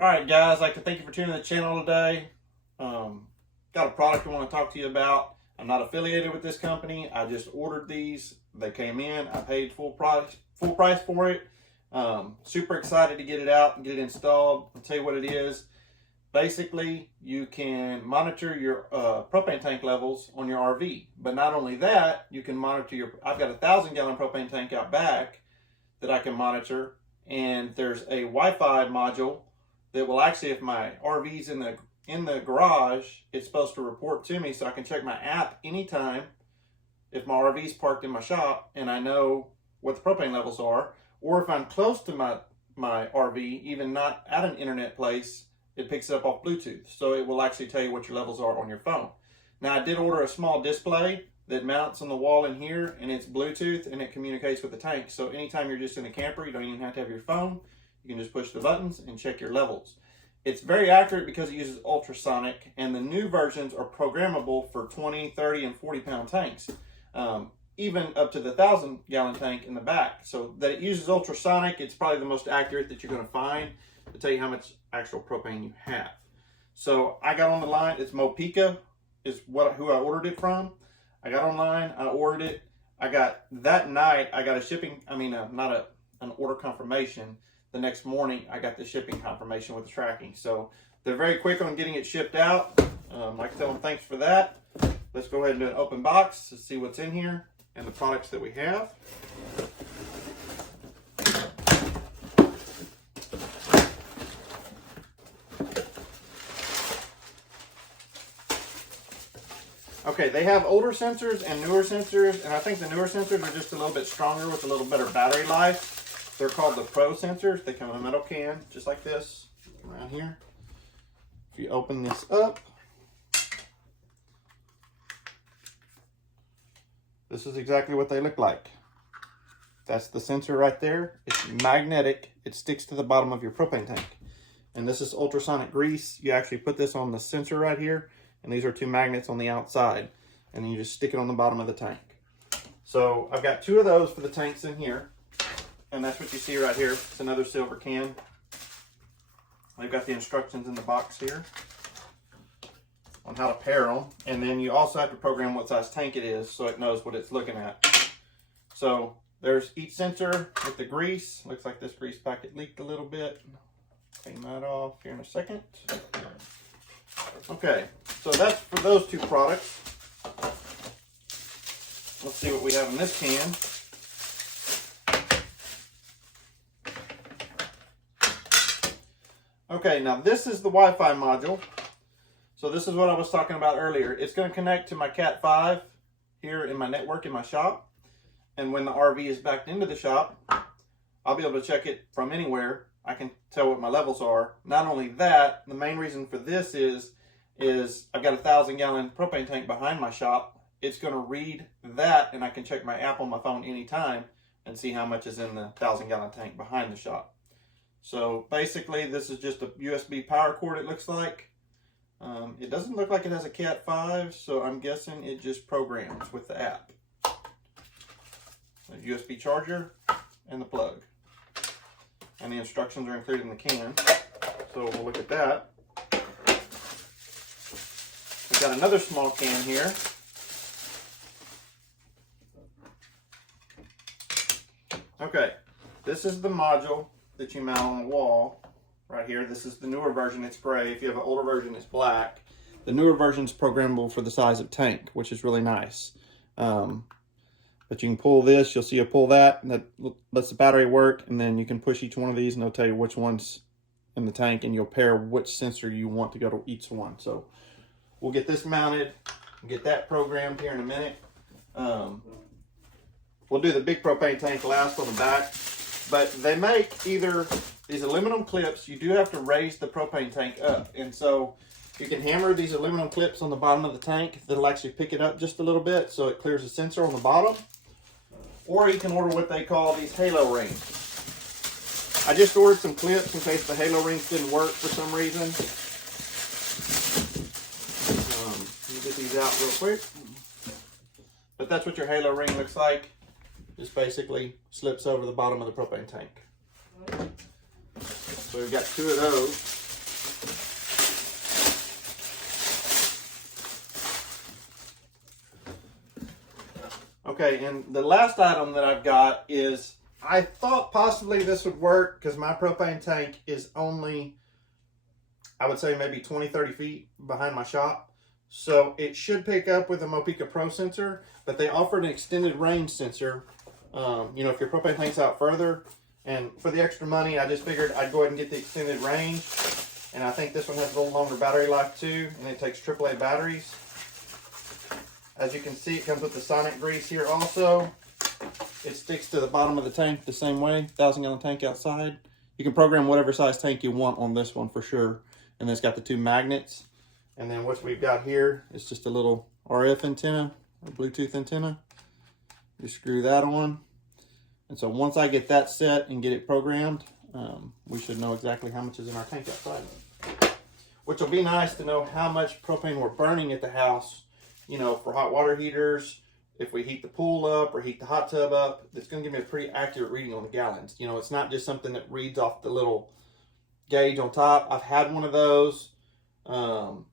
All right, guys, I'd like to thank you for tuning in the channel today. Got a product I want to talk to you about. I'm not affiliated with this company. I just ordered these. They came in. I paid full price for it. Super excited to get it out and get it installed. I'll tell you what it is. Basically, you can monitor your propane tank levels on your RV. But not only that, you can monitor your... I've got a 1,000-gallon propane tank out back that I can monitor. And there's a Wi-Fi module that will actually, if my RV's in the garage, it's supposed to report to me so I can check my app anytime if my RV's parked in my shop and I know what the propane levels are. Or if I'm close to my RV, even not at an internet place, it picks it up off Bluetooth. So it will actually tell you what your levels are on your phone. Now, I did order a small display that mounts on the wall in here, and it's Bluetooth, and it communicates with the tank. So anytime you're just in a camper, you don't even have to have your phone. You can just push the buttons and check your levels. It's very accurate because it uses ultrasonic, and the new versions are programmable for 20, 30, and 40-pound tanks, even up to the 1,000-gallon tank in the back. So that it uses ultrasonic, it's probably the most accurate that you're going to find to tell you how much actual propane you have. So I got on the line. It's Mopeka is who I ordered it from. I got online, I ordered it. I got that night, I got a shipping, an order confirmation. The next morning, I got the shipping confirmation with the tracking. So they're very quick on getting it shipped out. I'd like to tell them thanks for that. Let's go ahead and do an open box to see what's in here and the products that we have. Okay, they have older sensors and newer sensors, and I think the newer sensors are just a little bit stronger with a little better battery life. They're called the Pro sensors. They come in a metal can, just like this, around here. If you open this up, this is exactly what they look like. That's the sensor right there. It's magnetic. It sticks to the bottom of your propane tank. And this is ultrasonic grease. You actually put this on the sensor right here. And these are two magnets on the outside. And then you just stick it on the bottom of the tank. So I've got two of those for the tanks in here. And that's what you see right here. It's another silver can. I've got the instructions in the box here on how to pair them. And then you also have to program what size tank it is so it knows what it's looking at. So there's each sensor with the grease. Looks like this grease packet leaked a little bit. Clean that off here in a second. Okay, so that's for those two products. Let's see what we have in this can. Okay, now this is the Wi-Fi module. So this is what I was talking about earlier. It's going to connect to my Cat 5 here in my network in my shop. And when the RV is backed into the shop, I'll be able to check it from anywhere. I can tell what my levels are. Not only that, the main reason for this is I've got a 1,000-gallon propane tank behind my shop. It's going to read that, and I can check my app on my phone anytime and see how much is in the 1,000-gallon tank behind the shop. So basically, this is just a USB power cord, it looks like. It doesn't look like it has a Cat 5, so I'm guessing it just programs with the app. A USB charger and the plug. And the instructions are included in the can. So we'll look at that. We've got another small can here. Okay, this is the module that you mount on the wall right here. This is the newer version, it's gray. If you have an older version, it's black. The newer version is programmable for the size of tank, which is really nice. But you can pull this, you'll see you pull that, and that lets the battery work, and then you can push each one of these and it'll tell you which one's in the tank, and you'll pair which sensor you want to go to each one. So we'll get this mounted and get that programmed here in a minute. We'll do the big propane tank last on the back, but they make either these aluminum clips. You do have to raise the propane tank up, and so you can hammer these aluminum clips on the bottom of the tank that'll actually pick it up just a little bit so it clears the sensor on the bottom. Or you can order what they call these halo rings. I just ordered some clips in case the halo rings didn't work for some reason. Let me get these out real quick. But that's what your halo ring looks like. Just basically slips over the bottom of the propane tank. So we've got two of those. Okay, and the last item that I've got is, I thought possibly this would work because my propane tank is only, I would say maybe 20, 30 feet behind my shop. So it should pick up with a Mopeka Pro sensor, but they offered an extended range sensor. You know, if your propane tank's out further, and for the extra money, I just figured I'd go ahead and get the extended range. And I think this one has a little longer battery life too, and it takes AAA batteries. As you can see, it comes with the sonic grease here also. It sticks to the bottom of the tank the same way, 1,000-gallon tank outside. You can program whatever size tank you want on this one for sure. And then it's got the 2 magnets. And then what we've got here is just a little RF antenna, or Bluetooth antenna. You screw that on. And so once I get that set and get it programmed, we should know exactly how much is in our tank outside. Which will be nice to know how much propane we're burning at the house. You know, for hot water heaters, if we heat the pool up or heat the hot tub up, it's going to give me a pretty accurate reading on the gallons. You know, it's not just something that reads off the little gauge on top. I've had one of those, and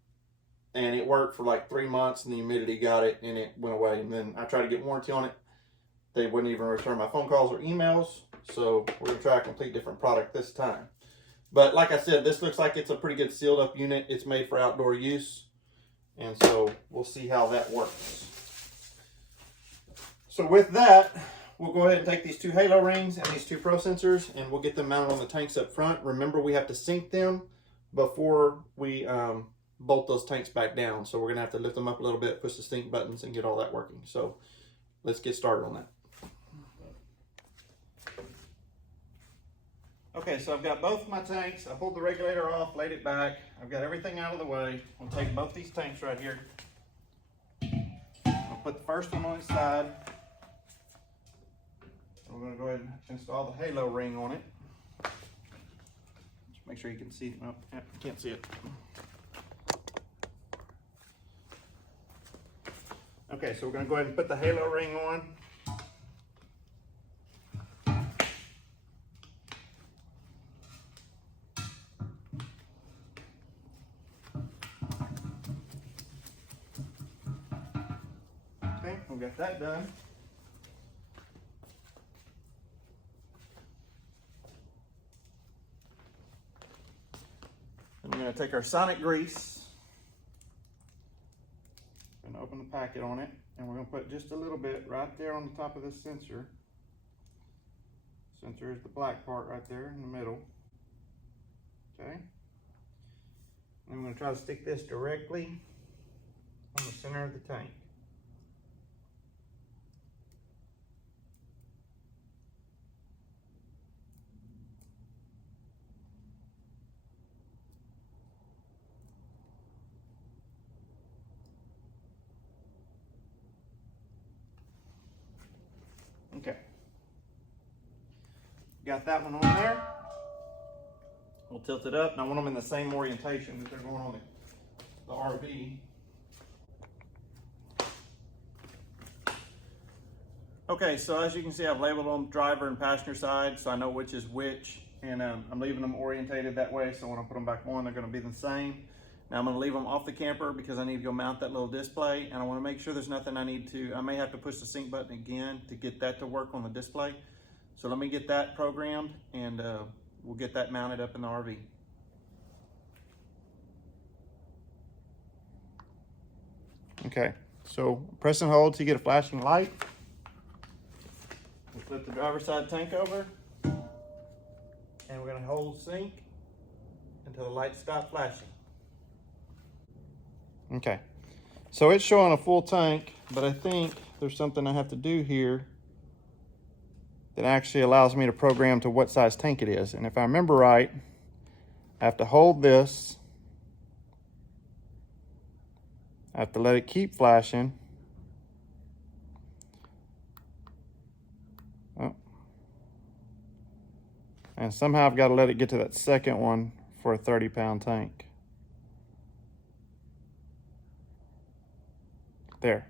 it worked for like 3 months, and the humidity got it, and it went away. And then I tried to get warranty on it. They wouldn't even return my phone calls or emails, so we're going to try a complete different product this time. But like I said, this looks like it's a pretty good sealed up unit. It's made for outdoor use. And so we'll see how that works. So with that, we'll go ahead and take these 2 halo rings and these 2 Pro sensors, and we'll get them mounted on the tanks up front. Remember, we have to sync them before we bolt those tanks back down. So we're going to have to lift them up a little bit, push the sync buttons, and get all that working. So let's get started on that. Okay, so I've got both my tanks. I pulled the regulator off, laid it back. I've got everything out of the way. I'll take both these tanks right here. I'll put the first one on its side. We're going to go ahead and install the halo ring on it. Just make sure you can see it. Oh, yeah, you can't see it. Okay, so we're going to go ahead and put the halo ring on. Okay, we got that done. And we're going to take our sonic grease and open the packet on it, and we're going to put just a little bit right there on the top of this sensor. Sensor is the black part right there in the middle. Okay. And I'm going to try to stick this directly on the center of the tank. Okay. Got that one on there. We'll tilt it up, and I want them in the same orientation that they're going on the RV. Okay, so as you can see, I've labeled them driver and passenger side, so I know which is which, and I'm leaving them orientated that way, so when I put them back on, they're going to be the same. Now I'm going to leave them off the camper because I need to go mount that little display, and I want to make sure there's nothing I may have to push the sync button again to get that to work on the display. So let me get that programmed, and we'll get that mounted up in the RV. Okay, so press and hold to get a flashing light. We'll flip the driver's side tank over, and we're going to hold sync until the light stops flashing. Okay, so it's showing a full tank, but I think there's something I have to do here that actually allows me to program to what size tank it is. And if I remember right, I have to hold this. I have to let it keep flashing. Oh. And somehow I've got to let it get to that second one for a 30-pound tank. There.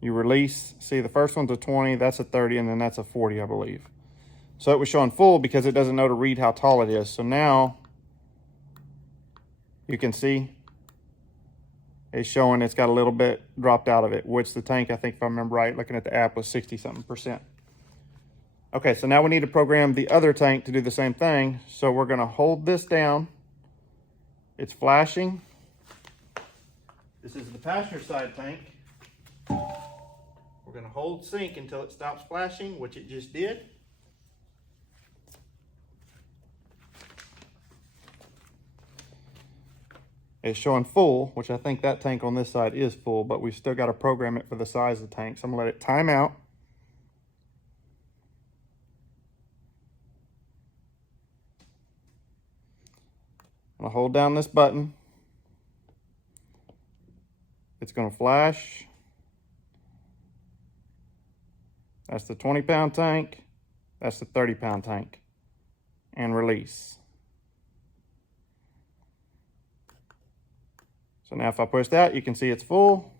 You release, see the first one's a 20, that's a 30, and then that's a 40, I believe. So it was showing full because it doesn't know to read how tall it is. So now you can see it's showing it's got a little bit dropped out of it, which the tank, I think if I remember right, looking at the app, was 60-something%. Okay, so now we need to program the other tank to do the same thing. So we're gonna hold this down. It's flashing. This is the passenger side tank. We're gonna hold sync until it stops flashing, which it just did. It's showing full, which I think that tank on this side is full, but we've still got to program it for the size of the tank. So I'm gonna let it time out. I'm gonna hold down this button. It's gonna flash. That's the 20-pound tank. That's the 30-pound tank. And release. So now if I push that, you can see it's full.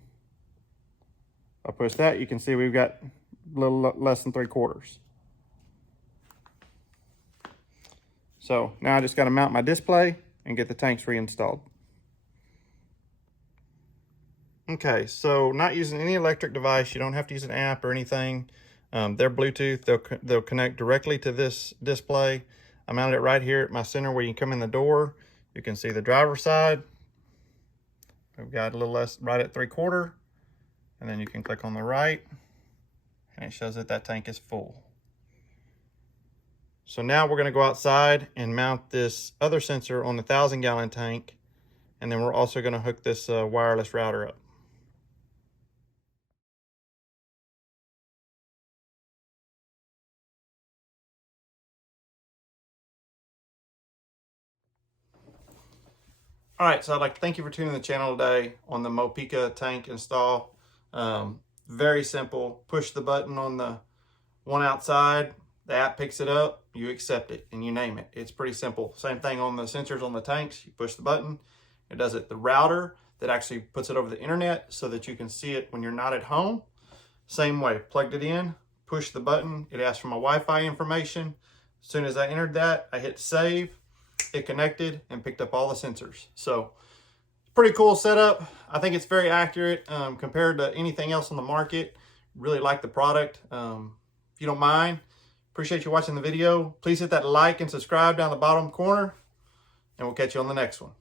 If I push that, you can see we've got a little less than 3/4. So now I just got to mount my display and get the tanks reinstalled. Okay, so not using any electric device. You don't have to use an app or anything. They're Bluetooth. They'll connect directly to this display. I mounted it right here at my center where you can come in the door. You can see the driver's side. We've got a little less right at 3/4, and then you can click on the right and it shows that that tank is full. So now we're going to go outside and mount this other sensor on the 1,000-gallon tank, and then we're also going to hook this wireless router up. All right, so I'd like to thank you for tuning in the channel today on the Mopeka tank install. Very simple. Push the button on the one outside, the app picks it up, you accept it, and you name it. It's pretty simple. Same thing on the sensors on the tanks. You push the button, it does it. The router that actually puts it over the internet so that you can see it when you're not at home. Same way, plugged it in, push the button, it asks for my Wi-Fi information. As soon as I entered that, I hit save. It connected and picked up all the sensors. So pretty cool setup. I think it's very accurate compared to anything else on the market. Really like the product. If you don't mind, appreciate you watching the video. Please hit that like and subscribe down the bottom corner, and we'll catch you on the next one.